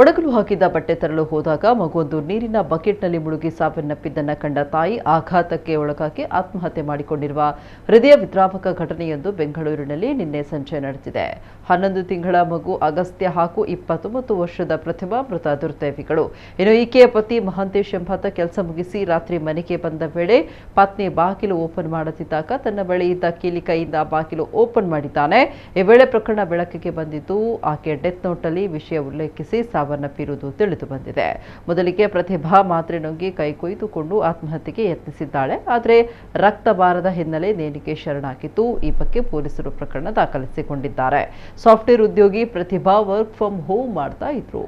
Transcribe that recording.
ಒಡಗಲು ಹಾಕಿದ್ದ ಬಟ್ಟೆ ತರಲು ಹೋದಾಗ ಮಗುವೊಂದು ನೀರಿನ ಬಕೆಟ್ನಲ್ಲಿ ಮುಳುಗಿ ಸಾವನ್ನಪ್ಪಿದ್ದನ್ನು ಕಂಡ ತಾಯಿ ಆಘಾತಕ್ಕೆ ಒಳಗಾಗಿ ಆತ್ಮಹತ್ಯೆ ಮಾಡಿಕೊಂಡಿರುವ ಹೃದಯ ವಿದ್ರಾವಕ ಘಟನೆಯೊಂದು ಬೆಂಗಳೂರಿನಲ್ಲಿ ನಿನ್ನೆ ಸಂಜೆ ನಡೆದಿದೆ. 11 ತಿಂಗಳ ಮಗು ಅಗಸ್ತ್ಯ ಹಾಗೂ 29 ವರ್ಷದ ಪ್ರತಿಭಾ ಮೃತ ದುರ್ದೈವಿಗಳು. ಇನ್ನು ಈಕೆಯ ಪತಿ ಮಹಾಂತೇಶ್ ಎಂಬಾತ ಕೆಲಸ ಮುಗಿಸಿ ರಾತ್ರಿ ಮನೆಗೆ ಬಂದ ವೇಳೆ ಪತ್ನಿ ಬಾಗಿಲು ಓಪನ್ ಮಾಡುತ್ತಿದ್ದಾಗ ತನ್ನ ಬಳಿ ಇದ್ದ ಕೀಲಿ ಕೈಯಿಂದ ಬಾಗಿಲು ಓಪನ್ ಮಾಡಿದ್ದಾನೆ. ಈ ವೇಳೆ ಪ್ರಕರಣ ಬೆಳಕಿಗೆ ಬಂದಿದ್ದು ಆಕೆ ಡೆತ್ ನೋಟ್ನಲ್ಲಿ ವಿಷಯ ಉಲ್ಲೇಖಿಸಿ ಸಾವನ್ನಪ್ಪಿರುವುದು ತಿಳಿದು ಬಂದಿದೆ. ಮೊದಲಿಗೆ ಪ್ರತಿಭಾ ಮಾತ್ರೆ ನುಂಗಿ ಕೈ ಕೊಯ್ದುಕೊಂಡು ಆತ್ಮಹತ್ಯೆಗೆ ಯತ್ನಿಸಿದ್ದಾಳೆ. ಆದರೆ ರಕ್ತ ಬಾರದ ಹಿನ್ನೆಲೆ ನೇಣಿಗೆ ಶರಣಾಗಿದ್ದು ಈ ಬಗ್ಗೆ ಪೊಲೀಸರು ಪ್ರಕರಣ ದಾಖಲಿಸಿಕೊಂಡಿದ್ದಾರೆ. ಸಾಫ್ಟ್ವೇರ್ ಉದ್ಯೋಗಿ ಪ್ರತಿಭಾ ವರ್ಕ್ ಫ್ರಮ್ ಹೋಮ್ ಮಾಡ್ತಾ ಇದ್ರು.